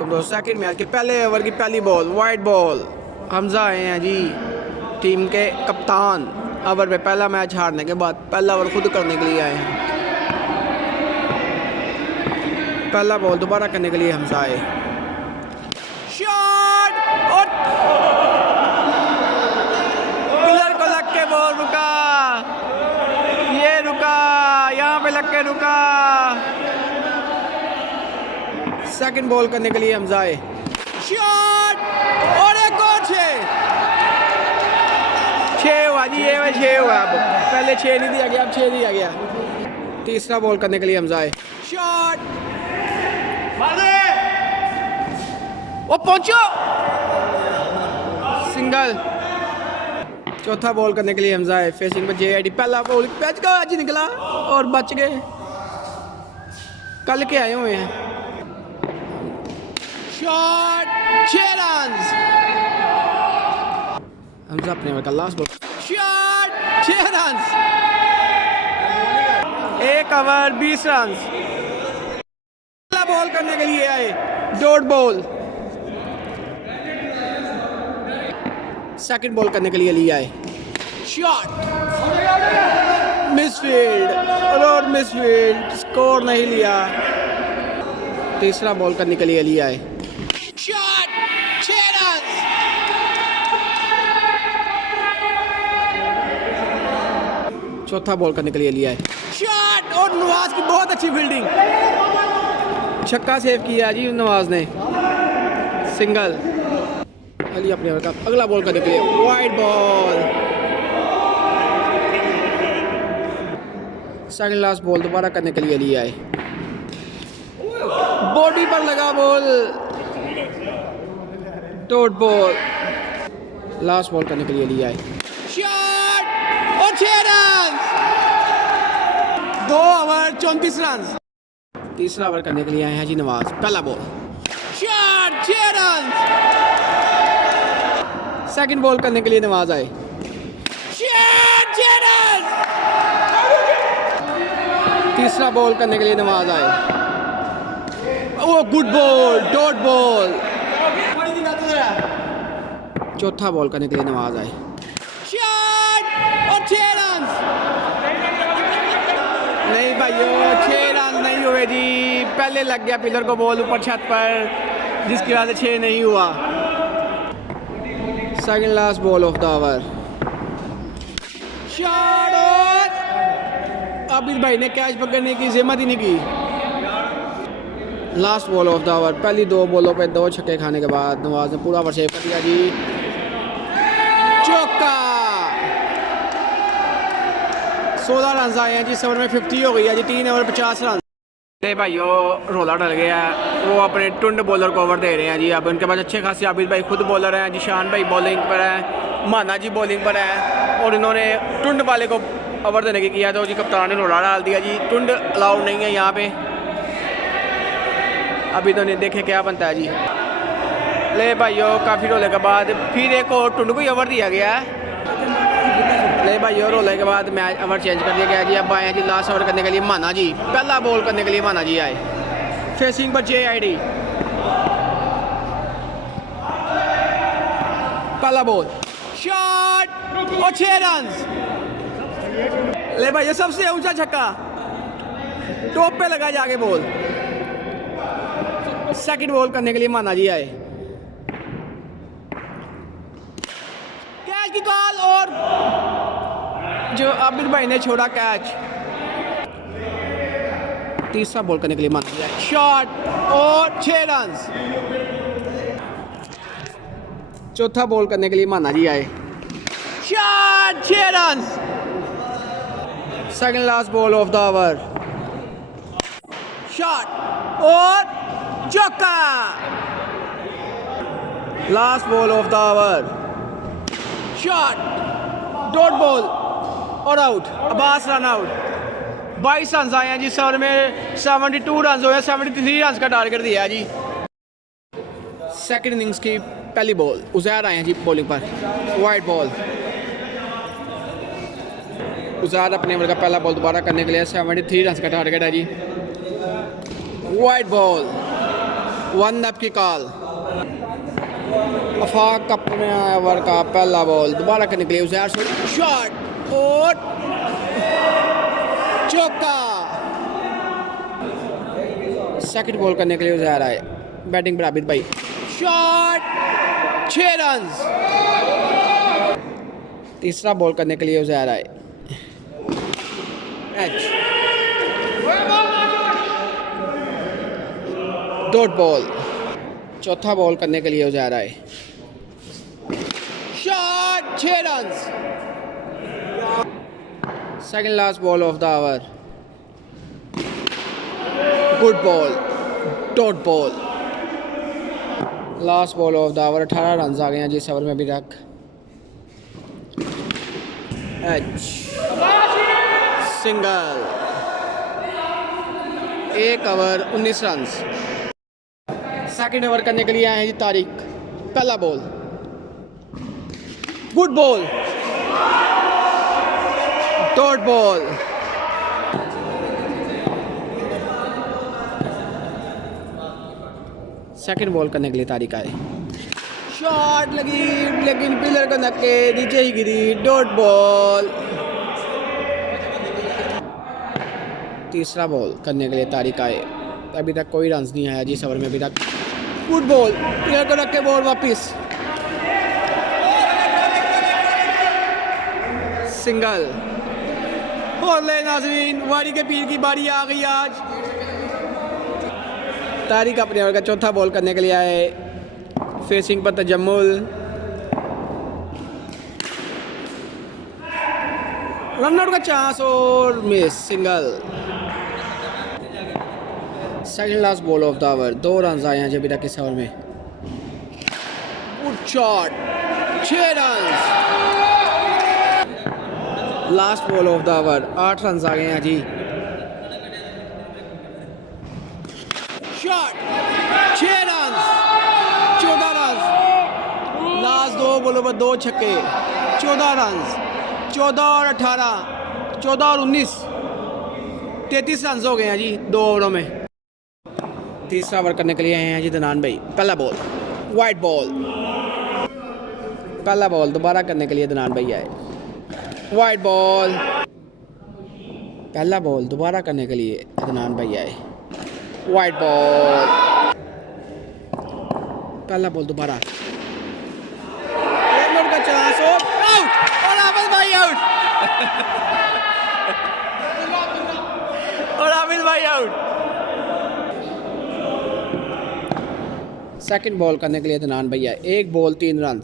तो second match के पहले ओवर की पहली बॉल वाइड बॉल। हमजा आए हैं जी टीम के कप्तान। ओवर पे पहला मैच हारने के बाद पहला ओवर खुद करने के लिए आए हैं। पहला बॉल दोबारा करने के लिए हमजा आए। शॉट और पिलर को लग के बॉल रुका, ये रुका, यहाँ पे लग के रुका। सेकंड बॉल करने के लिए हमजा आए। शॉट और एक और छः हुआ जी, ये 6 हुआ। अब पहले 6 नहीं दिया गया, अब 6 दिया गया। तीसरा बॉल करने के लिए हमजा आए। शॉट वो पहुंचो, सिंगल। चौथा बॉल करने के लिए हमजा आए। फेसिंग पे JID। पहला बॉल पैच का आज निकला और बच गए। कल के आए हुए हैं। Shot 6 run. हमजा अपने ओवर का last ball. Shot 6 run, 1 over 20 run. पहला बॉल करने के लिए आए। Dot ball. सेकंड बॉल करने के लिए लिया आए। शॉट मिसफील्ड और मिसफील्ड, स्कोर नहीं लिया। तीसरा बॉल करने के लिए लिया है। Shot 6 run. चौथा बॉल करने के लिए लिया है। शॉट और नवाज की बहुत अच्छी फील्डिंग, छक्का सेव किया जी नवाज ने। सिंगल। अली अपने ओवर का अगला बॉल करने के लिए wide ball. Second last ball दोबारा करने के लिए लिया है। बॉडी पर लगा ball, dot ball. Last ball करने के लिए लिया है। शॉट और 6 रन, 2 ओवर 34 रन। तीसरा ओवर करने के लिए आए हैं जी नवाज। पहला ball. Shot 6 run. Second ball करने के लिए नवाज आए। Shot 6 run. तीसरा बॉल करने के लिए नवाज आए। ओ गुड बॉल, डॉट बॉल। चौथा बॉल करने के लिए नवाज आए। शॉट और 6 रन। नहीं भाइयों, 6 रन नहीं हुए जी। पहले लग गया पिलर को बॉल ऊपर छत पर, जिसकी वजह से 6 नहीं हुआ। Second last ball of the over. Shot और आबिद भाई ने कैच पकड़ने की हिम्मत ही नहीं की। Last ball of the over. पहली 2 बॉलों पे 2 छक्के खाने के बाद नवाज ने पूरा ओवर सेव कर दिया जी। चौका। 16 रन आए हैं जी। इस ओवर में 50 हो गई है जी। 3 ओवर 50 रन। भाइयों रोला डल गया, वो अपने टुंड बॉलर को ओवर दे रहे हैं जी। अब उनके पास अच्छे खासे आबिद भाई खुद बॉलर हैं, जिशान भाई बॉलिंग पर है, माना जी बॉलिंग पर है, और इन्होंने टुंड वाले को ओवर देने की किया तो जी कप्तान ने रोला डाल दिया जी। टुंड अलाउड नहीं है यहाँ पे। अभी तो नहीं देखे क्या बनता है जी। ले भाइयों काफ़ी रोले के बाद फिर एक और टुंड को ही ओवर दिया गया है। ले भाइयों रोले के बाद मैच ओवर चेंज कर दिया गया जी। अब आए हैं जी लास्ट ओवर करने के लिए माना जी। पहला बॉल करने के लिए माना जी आए। फेसिंग पर JID। पहला बॉल। शॉट और 6 रन। ले भाइयों सबसे ऊंचा छक्का, टॉप पे लगा जाके बॉल। सेकंड बॉल करने के लिए माना जी आए। कैच की कॉल और जो आबिद भाई ने छोड़ा कैच। तीसरा बॉल करने के लिए माना जी आए। शॉट और 6 रन। चौथा बॉल करने के लिए माना जी आए। Shot 6 run. Second last ball of the over. Shot और चौका। Last ball of the over. Shot, dot ball और out. Abbas run out. 22 run आए हैं जी। इस ओवर में 72 रन हुए। 73 रन का टारगेट दिया जी। सेकंड इनिंग्स की पहली बॉल। उजैर आए हैं जी बॉलिंग पर। Wide ball. उजैर अपने ओवर का पहला बॉल दोबारा करने के लिए 73 रन का टारगेट है जी। Wide ball. वन अप की कॉल। आफाक अपने ओवर का पहला बॉल दोबारा करने के लिए उसे शॉट और चौका। सेकंड बॉल करने के लिए उसे आ रहा है बैटिंग पर आबिद भाई। Shot 6 run. तीसरा बॉल करने के लिए उसे आ रहा है एच। Dot ball. चौथा बॉल करने के लिए उसे आ रहा है shot 6 run. Second last ball of the over. Good ball. Dot ball. Last ball of the over. 18 run आ गए हैं जिस ओवर में अभी तक। H single. 1 over 19 run. Second over करने के लिए आए हैं जी तारिक। पहला ball good ball. Dot ball. Second ball करने के लिए तारिक आए। शॉट लगी लेकिन पिलर को धक्के नीचे ही गिरी। Dot ball. तीसरा बॉल करने के लिए तारिक आए। अभी तक कोई रन नहीं आया जिस ओवर में अभी तक। Good ball. पिलर को रख के बॉल वापिस। सिंगल। और ले नाज़रीन वारी के पीर की बारी आ गई आज। तारिक अपने ओवर का चौथा बॉल करने के लिए आए। फेसिंग पर तजम्मुल। रन आउट का चांस और miss. Single. Second last ball of the over. 2 run आए हैं अभी तक इस ओवर में। Good shot 6 run. Last ball of the over. 8 run आ गए हैं जी। Shot 6 run. 14 रन। लास्ट 2 बॉलों पर 2 छक्के। 14 रन। 14 और 18। 14 और 19। 33 रन हो गए हैं जी 2 ओवरों में। तीसरा ओवर करने के लिए आए हैं जी दनान भाई। पहला बॉल वाइड बॉल। पहला बॉल दोबारा करने के लिए दनान भाई आए। Wide ball. पहला बॉल दोबारा करने के लिए दनान भाई आए। Wide ball. पहला बॉल दोबारा। का चांस और आउट। और आबिद भाई आउट। और आबिद भाई आउट। सेकंड बॉल करने के लिए दनान भैया। 1 बॉल 3 रन।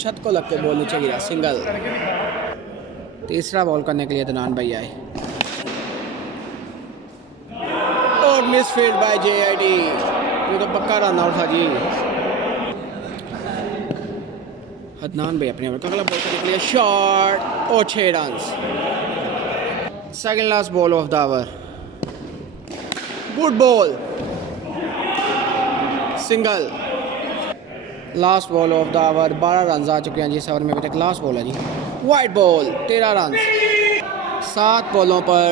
छत को लग के बॉल नीचे गिरा। सिंगल। तीसरा बॉल करने के लिए दनान भैया आए और मिस फील्ड बाय JID। ये तो पक्का रन आउट था जी। अदनान भाई अपने ओवर का अगला बॉल करने के लिए शॉट और 6 run. Second last ball of the over. Good ball. Single. Last ball of the over. 12 run आ चुके हैं जिस ओवर में अभी तक। लास्ट बॉल है जी। Wide ball. 13 रन। 7 बॉलों पर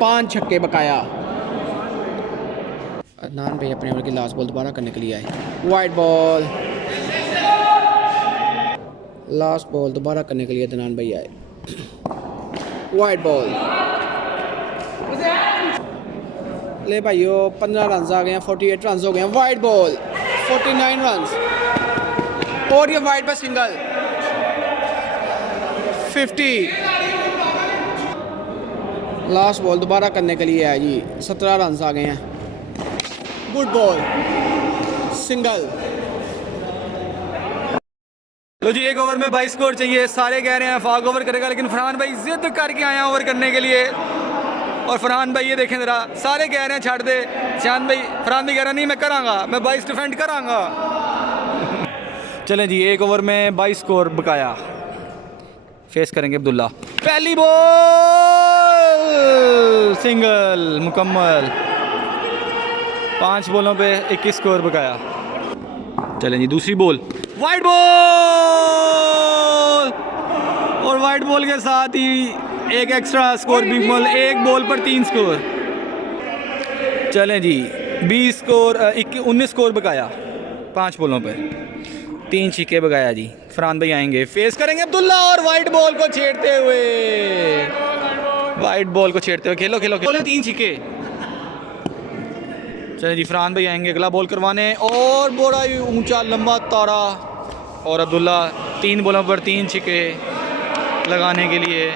5 छक्के बकाया। अदनान भाई अपने ओवर की लास्ट बॉल दोबारा करने के लिए आए। Wide ball. लास्ट बॉल दोबारा करने के लिए अदनान भाई आए। Wide ball. ले भाइयों 15 रन आ गए हैं। 48 रन हो गए हैं। Wide ball. 49 रन और ये वाइड पर सिंगल। 50। लास्ट बॉल दोबारा करने के लिए है जी। 17 रन आ गए हैं। Good ball. सिंगल। लो जी 1 ओवर में 22 स्कोर चाहिए। सारे कह रहे हैं फाग ओवर करेगा, लेकिन फरहान भाई जिद करके आया ओवर करने के लिए। और फरहान भाई ये देखें ज़रा, सारे कह रहे हैं छाड़ दे चांद भाई। फरहान भाई कह रहा नहीं मैं करांगा, मैं 22 डिफेंड करांगा। चलें जी 1 ओवर में 22 स्कोर बकाया। फेस करेंगे अब्दुल्ला। पहली बॉल सिंगल मुकम्मल। 5 बॉलों पे 21 स्कोर बकाया। चलें जी दूसरी बॉल वाइड बॉल। और वाइड बॉल के साथ ही एक एक्स्ट्रा स्कोर बिग बॉल, एक बॉल पर 3 स्कोर। चलें जी, 20 स्कोर 19 स्कोर बकाया 5 बॉलों पे, 3 छिक्के बकाया जी। फरहान भाई आएंगे, फेस करेंगे अब्दुल्ला और वाइट बॉल को छेड़ते हुए, वाइट बॉल को छेड़ते हुए, खेलो खेलो खेलो, 3 छिक्के। चले जी, फरहान भाई आएंगे अगला बॉल करवाने और बड़ा ही ऊंचा लंबा तारा, और अब्दुल्ला 3 बॉलों पर 3 छिक्के लगाने के लिए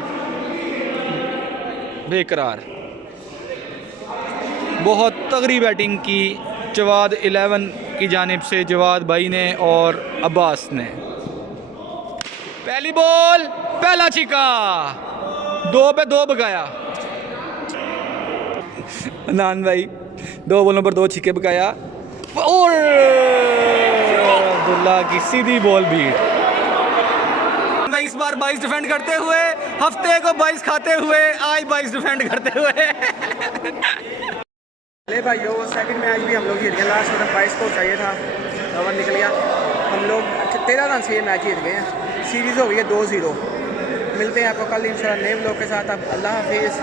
बेकरार। बहुत तगड़ी बैटिंग की जवाद 11 की जानिब से, जवाद भाई ने और अब्बास ने। पहली बॉल, पहला छिक्का, 2 पे 2 बकाया। अदनान भाई 2 बॉलों पर 2 छिक्के बकाया और अब्दुल्ला की सीधी बॉल बीट। भाई इस बार 22 डिफेंड करते हुए, हफ्ते को 22 खाते हुए, आज 22 डिफेंड करते हुए। अरे भाइयों सेकंड मैच भी हम लोग जीत गए। लास्ट में 22 स्कोर चाहिए था, ओवर निकल गया। हम लोग 13 रन से ये मैच जीत गए हैं। सीरीज़ हो गई है 2-0। मिलते हैं आपको कल इंशाल्लाह नए व्लॉग के साथ। अब अल्लाह हाफिज़।